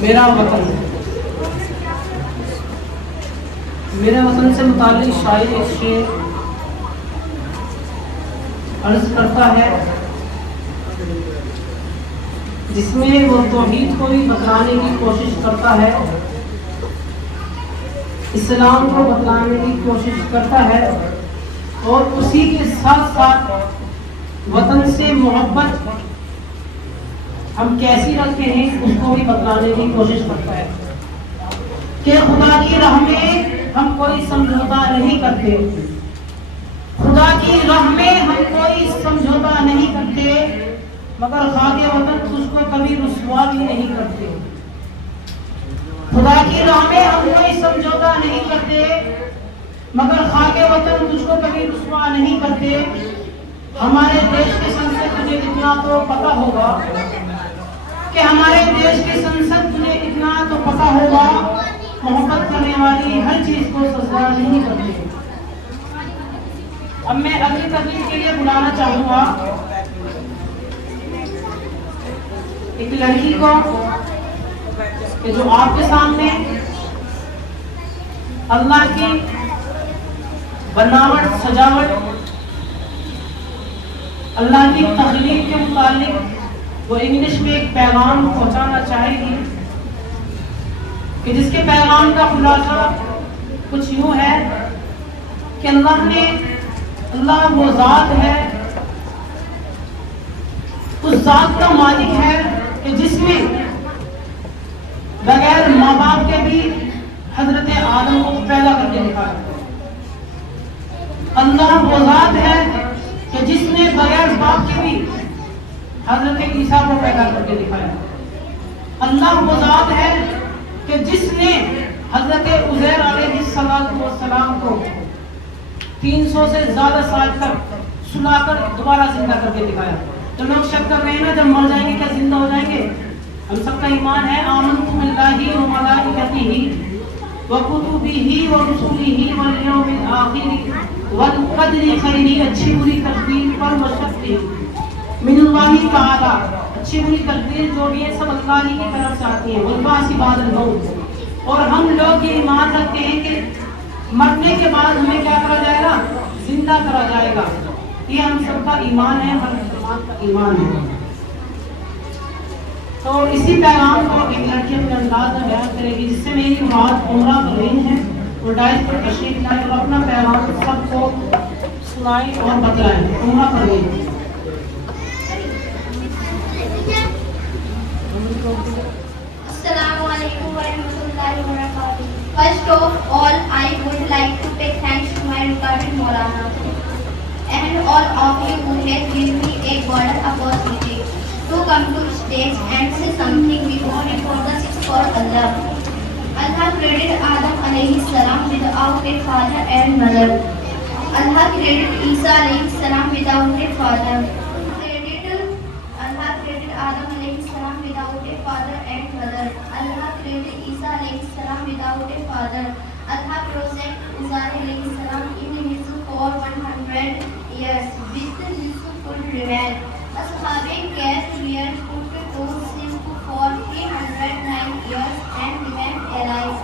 میرا وطن میرے وطن سے متعلق شاعر ایک شعر عرض کرتا ہے، جس میں وہ توحید کو بھی بتلانے کی کوشش کرتا ہے، اسلام کو بتلانے کی کوشش کرتا ہے، اور اسی کے ساتھ ساتھ وطن سے محبت ہم کیسی رکھتے ہیں اس کو بھی بتلانے کی کوشش کرتا ہے کہ خدا کی راہ میں ہم کوئی سمجھوتا نہیں کرتے، خدا کی راہ میں ہم کوئی سمجھوتا نہیں کرتے، مگر خاک وطن تجھ کو کبھی رسوا بھی نہیں کرتے۔ خدا کی راہ میں ہم کوئی سمجھوتا نہیں کرتے، مگر خاک وطن تجھ کو کبھی رسوا نہیں کرتے۔ ہمارے دیش کے سنسد تجھے اتنا تو پتہ ہوگا کہ ہمارے دیش کے سنسد تجھے اتنا تو پتہ ہوگا، محبت کرنے والی ہر چیز کو سجدہ نہیں کرتے۔ اب میں اگلی تقریب کے لیے بلانا چاہوں گا ایک لڑکی کو کہ جو آپ کے سامنے اللہ کی بناوٹ، سجاوٹ، اللہ کی تخلیق کے متعلق وہ انگلش میں ایک پیغام پہنچانا چاہے گی کہ جس کے پیغام کا خلاصہ کچھ یوں ہے کہ اللہ وہ ذات ہے، اس ذات کا مالک ہے کہ جس میں بغیر ماں باپ کے بھی حضرت آدم کو پیدا کر کے دکھایا۔ اللہ وہ ذات ہے کہ جس نے بغیر باپ کے بھی حضرت عیسیٰ کو پیدا کر کے دکھایا۔ اللہ وہ ذات ہے کہ جس نے حضرت عزیر علیہ السلام کو 300 سے زیادہ سال تک سلا کر دوبارہ زندہ کر کے دکھایا۔ تو لوگ شک کر رہے ہیں نا جب مر جائیں گے کیا زندہ ہو جائیں گے؟ ہم سب کا ایمان ہے آمنت باللہ و ملائکتہ و کتبہ و رسلہ والیوم الآخر والقدر خیرہ، اچھی بری تقدیر پر و شر من اللہ تعالی، اچھی بری تقدیر جو بھی ہے سب اللہ ہی کی طرف سے آتی ہے، والبعث بعد الموت۔ اور ہم لوگ یہ ایمان رکھتے ہیں کہ مرنے کے بعد ہمیں کیا کرا جائے گا؟ زندہ کرا جائے گا۔ یہ ہم سب کا ایمان ہے، ہر مسلمان کا ایمان ہے۔ تو اسی پیغام کو ایک لڑکی اپنے انداز میں بیان کرے گی، جس سے میری بات عمرہ کر رہی ہیں اور ڈائس پر تشریف لائیں اور اپنا پیغام سب کو سنائیں اور بتلائیں۔ عمرہ کر رہی ہیں۔ السلام علیکم ورحمۃ اللہ وبرکاتہ۔ First of all, I would like to pay thanks to my regarded Maulana and all of you who have given me a golden opportunity to come to stage and say something before the sixth for Allah. Allah created Adam alayhi salam without a father and mother. Allah created Isa alayhi salam without a father. Allah created Adam alayhi salam without a father and mother. Allah created Isa alayhi salam without a father. Allah preserved Uzair alayhi salam in his for 100 years with his full remain. Ashab-e Kahf were put to sleep for 309 years and remained alive.